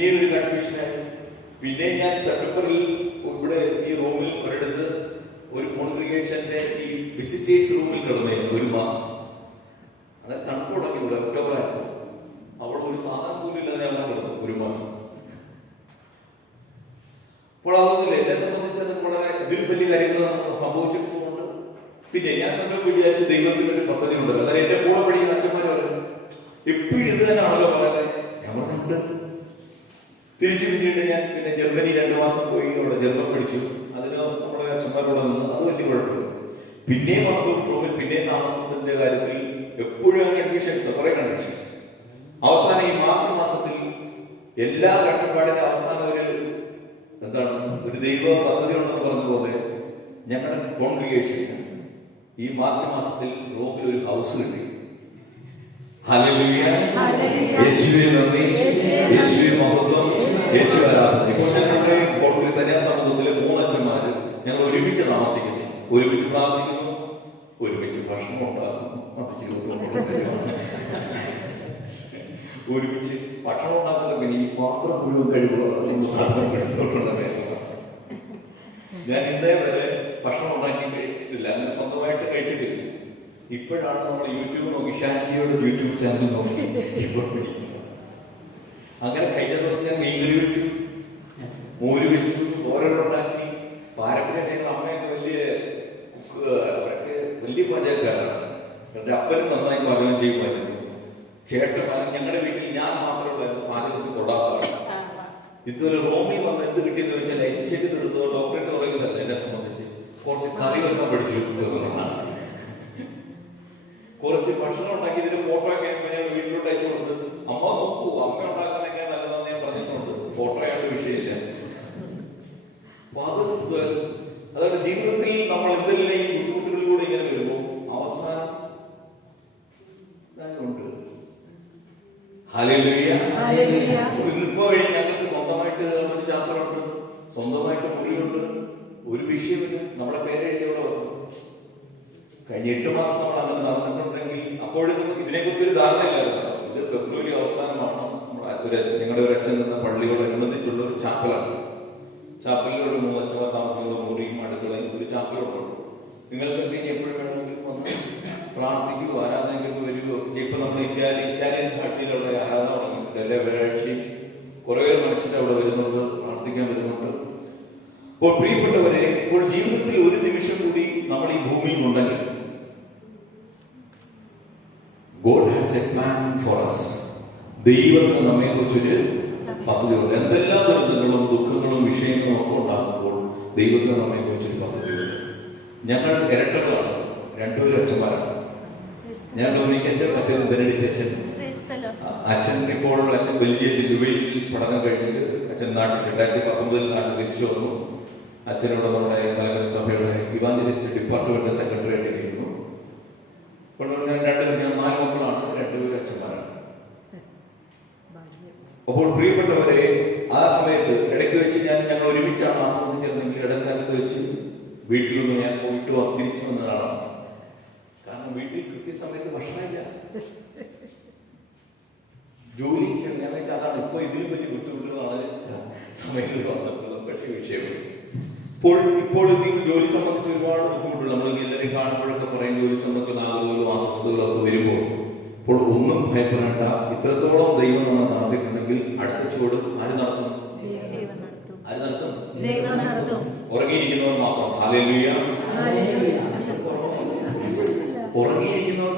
പിന്നെയും ഒരു കൺഫ്യൂഷനായി. പിന്നെ ഞാൻ സെപ്റ്റംബറിൽ ഇവിടെ ഈ റൂമിൽ ഒരിടത്ത് ഒരു കോൺഗ്രിഗേഷന്റെ ഈ വിസിറ്റേഴ്സ് റൂമിൽ കിടന്നു ഒരു മാസം. അതായത് തണുപ്പ് തുടങ്ങി. ഇവിടെ ഒക്ടോബർ ആയപ്പോൾ അവിടെ ഒരു സാധാരണ പോലും ഇല്ലാതെ അവിടെ കിടന്നു ഒരു മാസം. അപ്പോൾ അതൊന്നുമില്ല, എന്നെ സംബന്ധിച്ചത് വളരെ ഇതിൽ വലിയ കാര്യങ്ങൾ സംഭവിച്ചിട്ടുണ്ട്. പിന്നെ ഞാൻ മുന്നോട്ട് വിചാരിച്ചു ദൈവത്തിന് ഒരു പദ്ധതി ഉണ്ടല്ലോ. അതായത് എന്റെ കൂടെ പഠിക്കുന്ന അച്ഛന്മാർ പറയും എപ്പോഴും ഇത് തന്നെയാണല്ലോ പറയുന്നത്. ഞാൻ പറഞ്ഞിട്ട് തിരിച്ചു പിന്നീട് ഞാൻ പിന്നെ ജർമ്മനി 2 മാസം പോയി അവിടെ ജർമ്മൻ പഠിച്ചു. അതിന് നമ്മുടെ അച്ഛന്മാരോട് നിന്ന് അത് വലിയ കുഴപ്പമില്ല. പിന്നെയും നമുക്ക് റൂമിൽ പിന്നെയും താമസത്തിന്റെ കാര്യത്തിൽ എപ്പോഴും കണ്ടീഷൻസ്, കുറെ കണ്ടീഷൻസ്. അവസാനം ഈ മാർച്ച് മാസത്തിൽ എല്ലാ കഷ്ടപ്പാടിന്റെ അവസാനം എന്താണ് ഒരു ദൈവ പദ്ധതി ഉണ്ടെന്ന് പറഞ്ഞതുപോലെ ഞങ്ങളുടെ കോൺഗ്രിഗേഷൻ ഈ മാർച്ച് മാസത്തിൽ റോമിൽ ഒരു ഹൗസ് കിട്ടി. ഹല്ലേലൂയ, യേശുവേ നന്ദി, യേശുവേ മഹത്വം, യേശുവേ ആരാധന. ഇപ്പോൾ ഞങ്ങളുടെ കോട്ടൂർ സന്യാസമൂഹത്തിലെ 3 അച്ഛന്മാര് ഞങ്ങൾ ഒരുമിച്ച് താമസിക്കുന്നു, ഒരുമിച്ച് പ്രാർത്ഥിക്കുന്നു, ഒരുമിച്ച് ഭക്ഷണം ഉണ്ടാക്കുന്നു. ഒരുമിച്ച് ഭക്ഷണം ഉണ്ടാക്കുന്ന പിന്നെ ഈ പാത്രം മുഴുവൻ കഴിവുക. ഞാൻ ഇന്നേ വരെ ഭക്ഷണം ഉണ്ടാക്കി കഴിച്ചിട്ടില്ല, അങ്ങനെ സ്വന്തമായിട്ട് കഴിച്ചിട്ടില്ല. ഇപ്പോഴാണ് നമ്മൾ യൂട്യൂബ് നോക്കി ഷാൻജിയുടെ യൂട്യൂബ് ചാനൽ നോക്കി ഇപ്പോൾ പിടിക്കുന്നത്. അങ്ങനെ കഴിഞ്ഞ ദിവസം ഞാൻ മീൻകറി വെച്ചു, മോര് വെച്ചു, ഓരോരുണ്ടാക്കി. പാരമ്പര്യം അമ്മയൊക്കെ അവരൊക്കെ വലിയ പാചകക്കാരാണ്. എന്റെ അപ്പനും നന്നായി പാചകം ചെയ്യുമായിരുന്നു. ചേട്ടന്മാർ ഞങ്ങളുടെ വീട്ടിൽ ഞാൻ മാത്രമേ പാചകത്തിൽ തൊടാത്തതാണ്. ഇതൊരു റൂമിൽ വന്ന് എന്ത് കിട്ടിയെന്ന് വെച്ചാൽ ലൈസൻസ് എടുത്തോ ഡോക്ടറേറ്റ് പറയുന്നതല്ല. എന്നെ സംബന്ധിച്ച് കുറച്ച് കറി വെക്കാൻ പഠിച്ചു, കുറച്ച് ഭക്ഷണം ഉണ്ടാക്കി ഇതിന് ഫോട്ടോ ഒക്കെ ഞാൻ വീട്ടിലോട്ട് അയച്ചു കൊടുത്ത് അമ്മ നോക്കൂ അമ്മ ഉണ്ടാക്കാനൊക്കെ നല്ലതാന്ന് ഞാൻ പറഞ്ഞിട്ടുണ്ട്. ഫോട്ടോ ആയിട്ട് വിഷയമില്ല. അപ്പൊ അതുകൊണ്ട് ജീവിതത്തിൽ നമ്മൾ എന്തെല്ലാം ഈ ബുദ്ധിമുട്ടുകളിലൂടെ ഇങ്ങനെ വരുമ്പോൾ അവസാനം ഉണ്ട്. ഹല്ലേലൂയ. ഇപ്പോ ഞങ്ങൾക്ക് സ്വന്തമായിട്ട് ഒരു ചാപ്പലുണ്ട്, സ്വന്തമായിട്ട് മുറിയുണ്ട്, ഒരു വിഷയമില്ല. നമ്മുടെ പേര് എഴുതിയോടെ വന്നു. കഴിഞ്ഞ 8 മാസം നമ്മൾ അങ്ങനെ നടന്നിട്ടുണ്ടെങ്കിൽ അപ്പോഴും ഇതിനെക്കുറിച്ചൊരു ധാരണയില്ലായിരുന്നു. ഇത് ഫെബ്രുവരി അവസാനമാണ്. ഞങ്ങളുടെ ഒരു അച്ഛൻ നിന്ന പള്ളിയോടനുബന്ധിച്ചുള്ള ഒരു ചാപ്പലാണ്. ചാപ്പലിൽ ഒരു 3 അച്ഛന്മാർ താമസിക്കുന്ന മുറിയും അടുക്കളയും ഒരു ചാപ്പലുണ്ട്. നിങ്ങൾക്കൊക്കെ ഇനി എപ്പോഴും വേണമെങ്കിലും വന്ന് പ്രാർത്ഥിക്കുകയോ ആരാധനയ്ക്കൊക്കെ വരികയോ ഒക്കെ. ഇപ്പൊ നമ്മൾ ഇറ്റാലിയൻ ഭാഷയിലുള്ള ആരാധന തുടങ്ങിയിട്ടുണ്ട്. എല്ലാ വ്യാഴാഴ്ചയും കുറെ മനുഷ്യർ അവിടെ വരുന്നുണ്ട്, പ്രാർത്ഥിക്കാൻ വരുന്നുണ്ട്. അപ്പോൾ പ്രിയപ്പെട്ടവരെ, ഇപ്പോൾ ജീവിതത്തിൽ ഒരു നിമിഷം കൂടി നമ്മൾ ഈ ഭൂമിയിൽ ഉണ്ടെങ്കിൽ God has a plan for us. ദൈവത്തിന് നമ്മെ കുറിച്ചൊരു പദ്ധതിയുണ്ട്. എന്തെല്ലാം ദുരിതങ്ങളും ദുഃഖങ്ങളും വിഷയങ്ങളും ഒക്കെ ഉണ്ടാകുമ്പോൾ ദൈവത്തിന് നമ്മെ കുറിച്ചൊരു പദ്ധതിയുണ്ട്. ഞങ്ങൾ ഇരട്ടകളാണ്, 2 അച്ഛന്മാരാണ്. ഞാൻ ഡൊമിനിക്കച്ചൻ, മറ്റേത് ബെനഡിക്റ്റ് അച്ഛൻ. അച്ഛൻ ഇപ്പോൾ അച്ഛൻ ബെൽജിയത്തിൽ യുഎയിൽ പഠനം കഴിഞ്ഞിട്ട് അച്ഛൻ നാട്ടിൽ 2019 നാട്ടിൽ തിരിച്ചു വന്നു. അച്ഛനോട് നമ്മുടെ മലങ്കര സഭയുടെ ഇവാഞ്ചലിസ്റ്റ് ഡിപ്പാർട്ട്മെന്റ് സെക്രട്ടറി ആയിട്ട് ഇരിക്കുന്നു. ഞാൻ 4 മക്കളാണ്, 2 അച്ഛന്മാരാണ്. അപ്പോൾ പ്രിയപ്പെട്ടവരെ, ആ സമയത്ത് ഇടയ്ക്ക് വെച്ച് ഞങ്ങൾ ഒരുമിച്ചാണ് ആസ്വദിച്ചിരുന്നെങ്കിൽ ഇടക്കാലത്ത് വെച്ച് വീട്ടിലൊന്നും ഞാൻ പോയിട്ട് തിരിച്ചു വന്ന ഒരാളാണ്. കാരണം വീട്ടിൽ കൃത്യസമയത്ത് ഭക്ഷണമില്ല, ജോലി ചെയ്യണം. ഞാൻ വെച്ചാൽ അതാണ് ഇപ്പോൾ ഇതിലും വലിയ ബുദ്ധിമുട്ടുകളാണ് സമയങ്ങളിൽ വന്നിട്ടുള്ളത്. പക്ഷേ വിഷയമാണ് ഇപ്പോൾ നിങ്ങൾ ജോലി സംബന്ധിച്ച് ഒരുപാട് ബുദ്ധിമുട്ടുകൾ നമ്മൾ എല്ലാവരും കാണുമ്പോഴൊക്കെ പറയും ജോലി സംബന്ധിക്കുന്ന ആഗ്രഹങ്ങളും അസ്വസ്ഥതകളൊക്കെ വരുമ്പോൾ ഇപ്പോൾ ഒന്നും ഭയപ്പെടേണ്ട. ഇത്രത്തോളം ദൈവം നമ്മൾ നടത്തിയിട്ടുണ്ടെങ്കിൽ അടുത്ത ചുവട് ആര് നടത്തും? ഉറങ്ങിയിരിക്കുന്നവർ മാത്രം. ഹല്ലേലൂയ. ഉറങ്ങിയിരിക്കുന്നവർ